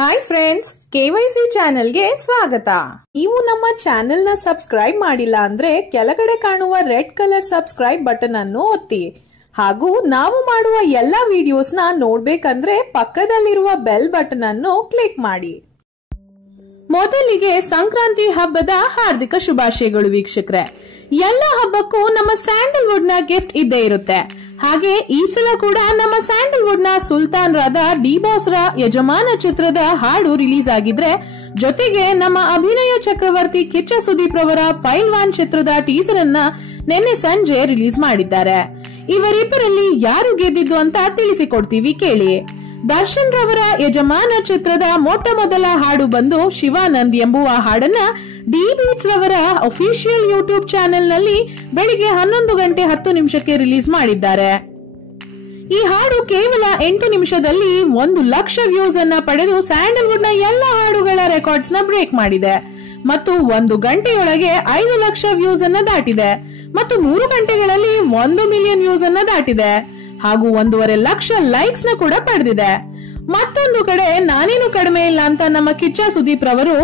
Hi friends KYC ಚಾನೆಲ್ಗೆ ಸ್ವಾಗತ. ನೀವು ನಮ್ಮ ಚಾನೆಲ್ನ ಸಬ್ಸ್ಕ್ರೈಬ್ ಮಾಡಿಲ್ಲ ಅಂದ್ರೆ ಕೆಳಗಡೆ ಕಾಣುವ ರೆಡ್ ಕಲರ್ ಸಬ್ಸ್ಕ್ರೈಬ್ ಬಟನ್ ಅನ್ನು ಒತ್ತಿ. ಹಾಗೂ ನಾವು ಮಾಡುವ ಎಲ್ಲಾ ವಿಡಿಯೋಸ್ನ ನೋಡ್ಬೇಕಂದ್ರೆ ಪಕ್ಕದಲ್ಲಿರುವ ಬೆಲ್ ಬಟನ್ ಅನ್ನು ಕ್ಲಿಕ್ ಮಾಡಿ. ಮೊದಲಿಗೆ ಸಂಕ್ರಾಂತಿ ಹಬ್ಬದ ಹಾರ್ದಿಕ ಶುಭಾಶಯಗಳು ವೀಕ್ಷಕರೇ. ಎಲ್ಲ ಹಬ್ಬಕ್ಕೂ ನಮ್ಮ ಸ್ಯಾಂಡಲ್ವುಡ್ನ ಗಿಫ್ಟ್ ಇದ್ದೇ ಇರುತ್ತೆ. ಹಾಗೆ ಈ ಸಲ ಕೂಡ ನಮ್ಮ ಸ್ಯಾಂಡಲ್ವುಡ್ನ ಸುಲ್ತಾನ್ ರಾದ ಡಿ ಬಾಸ್ ರ ಯಜಮಾನ ಚಿತ್ರದ ಹಾಡು ರಿಲೀಸ್ ಆಗಿದ್ರೆ ಜೊತೆಗೆ ನಮ್ಮ ಅಭಿನಯ ಚಕ್ರವರ್ತಿ ಕಿಚ್ಚ ಸುದೀಪ್ ರವರ ಪೈಲ್ವಾನ್ ಚಿತ್ರದ ಟೀಸರ್ ಅನ್ನ ನಿನ್ನೆ ಸಂಜೆ ರಿಲೀಸ್ ಮಾಡಿದ್ದಾರೆ. ಇವರಿಬ್ಬರಲ್ಲಿ ಯಾರು ಗೆದ್ದಿದ್ದು ಅಂತ ತಿಳಿಸಿಕೊಡ್ತೀವಿ ಕೇಳಿ. ದರ್ಶನ್ ರವರ ಯಜಮಾನ ಚಿತ್ರದ ಮೊಟ್ಟ ಮೊದಲ ಹಾಡು ಬಂದು ಶಿವಾನಂದ್ ಎಂಬುವ ಹಾಡನ್ನ ಡಿ ಬೀಟ್ಸ್ ರವರ ಅಫಿಷಿಯಲ್ ಯೂಟ್ಯೂಬ್ ಚಾನೆಲ್ನಲ್ಲಿ ಬೆಳಿಗ್ಗೆ ಹನ್ನೊಂದು ಗಂಟೆ ಹತ್ತು ನಿಮಿಷಕ್ಕೆ ರಿಲೀಸ್ ಮಾಡಿದ್ದಾರೆ. ಈ ಹಾಡು ಕೇವಲ ಎಂಟು ನಿಮಿಷದಲ್ಲಿ ಒಂದು ಲಕ್ಷ ವ್ಯೂಸ್ ಅನ್ನ ಪಡೆದು ಸ್ಯಾಂಡಲ್ವುಡ್ನ ಎಲ್ಲ ಹಾಡುಗಳ ರೆಕಾರ್ಡ್ಸ್ನ ಬ್ರೇಕ್ ಮಾಡಿದೆ. ಮತ್ತು ಒಂದು ಗಂಟೆಯೊಳಗೆ ಐದು ಲಕ್ಷ ವ್ಯೂಸ್ ಅನ್ನ ದಾಟಿದೆ. ಮತ್ತು ಮೂರು ಗಂಟೆಗಳಲ್ಲಿ ಒಂದು ಮಿಲಿಯನ್ ವ್ಯೂಸ್ ಅನ್ನ ದಾಟಿದೆ. ಹಾಗೂ ಒಂದೂವರೆ ಲಕ್ಷ ಲೈಕ್ಸ್ನ ಕೂಡ ಪಡೆದಿದೆ. ಮತ್ತೊಂದು ಕಡೆ ನಾನೇನು ಕಡಿಮೆ ಇಲ್ಲ ಅಂತ ನಮ್ಮ ಕಿಚ್ಚ ಸುದೀಪ್ ರವರು,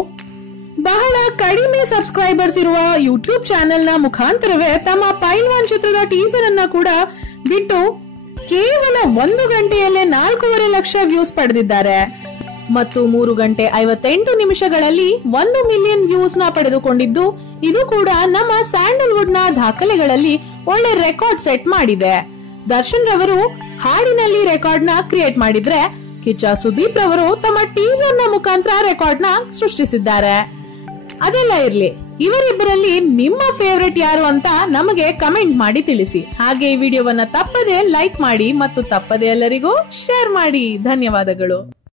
ಬಹಳ ಕಡಿಮೆ ಸಬ್ಸ್ಕ್ರೈಬರ್ಸ್ ಇರುವ ಯೂಟ್ಯೂಬ್ ಚಾನೆಲ್ನ ಮುಖಾಂತರವೇ ತಮ್ಮ ಪೈಲ್ವಾನ್ ಚಿತ್ರದ ಟೀಸರ್ ಅನ್ನ ಕೂಡ ಬಿಟ್ಟು ಕೇವಲ ಒಂದು ಗಂಟೆಯಲ್ಲೇ ನಾಲ್ಕೂವರೆ ಲಕ್ಷ ವ್ಯೂಸ್ ಪಡೆದಿದ್ದಾರೆ. ಮತ್ತು ಮೂರು ಗಂಟೆ ಐವತ್ತೆಂಟು ನಿಮಿಷಗಳಲ್ಲಿ ಒಂದು ಮಿಲಿಯನ್ ವ್ಯೂಸ್ನ ಪಡೆದುಕೊಂಡಿದ್ದು, ಇದು ಕೂಡ ನಮ್ಮ ಸ್ಯಾಂಡಲ್ವುಡ್ನ ದಾಖಲೆಗಳಲ್ಲಿ ಒಳ್ಳೆ ರೆಕಾರ್ಡ್ ಸೆಟ್ ಮಾಡಿದೆ. ದರ್ಶನ್ ರವರು ಹಾಡಿನಲ್ಲಿ ರೆಕಾರ್ಡ್ನ ಕ್ರಿಯೇಟ್ ಮಾಡಿದ್ರೆ ಕಿಚ್ಚ ಸುದೀಪ್ ರವರು ತಮ್ಮ ಟೀಸರ್ನ ಮುಖಾಂತರ ರೆಕಾರ್ಡ್ನ ಸೃಷ್ಟಿಸಿದ್ದಾರೆ. ಅದೆಲ್ಲ ಇರ್ಲಿ, ಇವರಿಬ್ಬರಲ್ಲಿ ನಿಮ್ಮ ಫೇವ್ರೆಟ್ ಯಾರು ಅಂತ ನಮಗೆ ಕಮೆಂಟ್ ಮಾಡಿ ತಿಳಿಸಿ. ಹಾಗೆ ಈ ವಿಡಿಯೋವನ್ನ ತಪ್ಪದೆ ಲೈಕ್ ಮಾಡಿ ಮತ್ತು ತಪ್ಪದೆ ಎಲ್ಲರಿಗೂ ಶೇರ್ ಮಾಡಿ. ಧನ್ಯವಾದಗಳು.